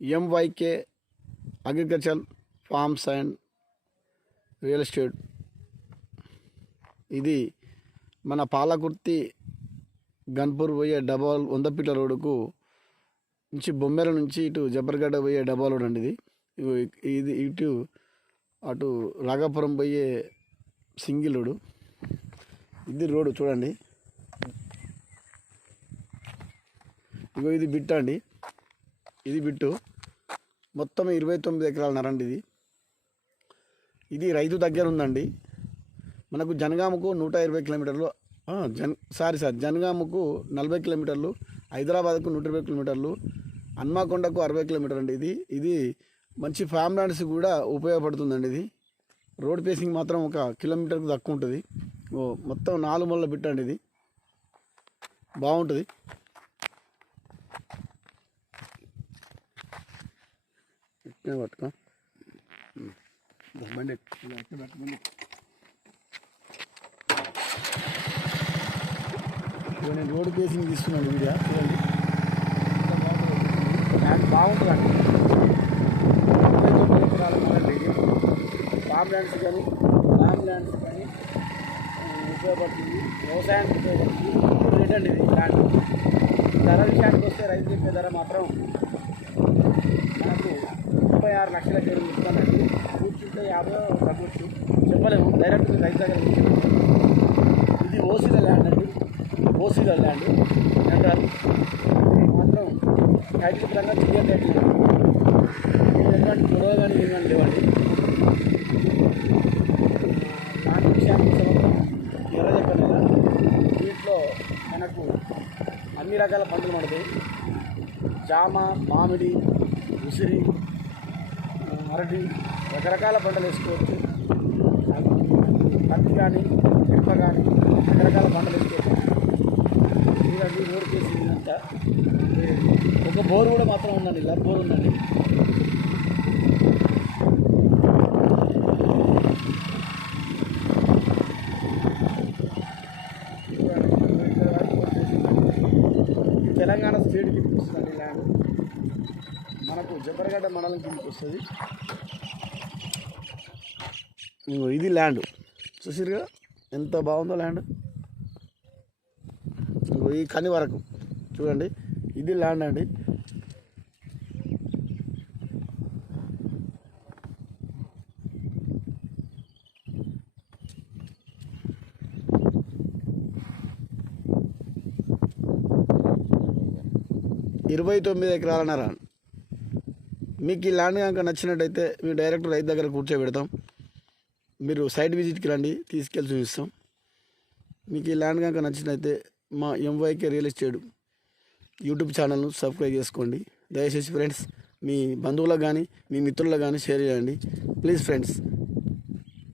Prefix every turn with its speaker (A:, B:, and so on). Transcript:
A: MYK agriculture farms and real estate ఇది మన పాలకుర్తి గన్పూర్ పోయే డబాల్ వందపీట రోడ్డుకు నుంచి బొమ్మెర నుంచి ఇటు జబర్గడ్డ పోయే డబ్బా రోడ్ అండి ఇది. ఇది ఇటు అటు రాఘాపురం పోయే సింగిల్ రోడ్ ఇది రోడ్డు చూడండి. ఇగో ఇది బిట్ అండి. ఇది బిట్టు. మొత్తం ఇరవై తొమ్మిది ఎకరాల నరండి ఇది. ఇది రైతు దగ్గర ఉందండి. మనకు జనగామకు నూట ఇరవై కిలోమీటర్లు జన్ సారీ సార్ జనగామకు నలభై కిలోమీటర్లు హైదరాబాద్కు నూట ఇరవై కిలోమీటర్లు హన్మాకొండకు అరవై కిలోమీటర్ అండి ఇది. ఇది మంచి ఫామ్ ల్యాండ్స్ కూడా ఉపయోగపడుతుందండి ఇది. రోడ్ ఫేసింగ్ మాత్రం ఒక కిలోమీటర్కు తక్కువ ఉంటుంది. ఓ మొత్తం నాలుగు మొల్ల బిట్టండి ఇది. బాగుంటుంది. ఇట్నే పట్టుకో బండి. నేను రోడ్ ఫేసింగ్ తీస్తున్నాను వీడియో. చూడండి. ఇది ఫామ్ ల్యాండ్స్ కానీ ఫామ్ ల్యాండ్స్ కానీ ఉపయోగపడుతుంది. వ్యవసాయానికి ఉపయోగపడుతుంది. రేట్ అండి ఇది? ల్యాండ్ ధర విషయానికి వస్తే రైతు చెప్పే ధర మాత్రం మనకు ముప్పై ఆరు లక్షల పేరు ఇస్తానండి కూర్చుంటే యాభై తగ్గొచ్చు. చెప్పలేము. డైరెక్ట్ రైతు దగ్గర ఇది ఓసీల ల్యాండ్ అండి. ఓసీల ల్యాండ్. అంటారు మాత్రం టైటిల్ పరంగా క్లియర్ టైటిల్ ఎలాంటి గొడవ కానీ ఏం కానీ లేవండి ల్యాండ్ విషయానికి వస్తే చెప్పాను కదా దీంట్లో మనకు అన్ని రకాల పంటలు పడతాయి. జామ మామిడి ఉసిరి అరటి రకరకాల పంటలు వేసుకోవచ్చు. పత్తి కానీ మిరప కానీ రకరకాల పంటలు వేసుకోవచ్చు. చూడండి రోడ్ కేసు ఒక బోర్ కూడా మాత్రం ఉందండి లబ్ బోర్ ఉందండి. తెలంగాణ స్టేట్కి కిందకి ల్యాండ్. మనకు జబ్బరగడ్డ మండలం కిందకి వస్తుంది. ఇది ల్యాండ్. చూసిరుగా ఎంత బాగుందో ల్యాండ్. ఇదిగో ఈ కని వరకు. చూడండి ఇది ల్యాండ్ అండి. ఇరవై తొమ్మిది ఎకరాల మీకు ఈ ల్యాండ్ కనుక నచ్చినట్టయితే మేము డైరెక్ట్ రైతు దగ్గర కూర్చోబెడతాం. మీరు సైట్ విజిట్కి రండి తీసుకెళ్ళి చూపిస్తాం. మీకు ఈ ల్యాండ్ కనుక నచ్చినట్టయితే మా ఎంవైకే రియల్ ఎస్టేట్ యూట్యూబ్ ఛానల్ను సబ్స్క్రైబ్ చేసుకోండి. దయచేసి ఫ్రెండ్స్ మీ బంధువులకు కానీ మీ మిత్రులకు కానీ షేర్ చేయండి. Please friends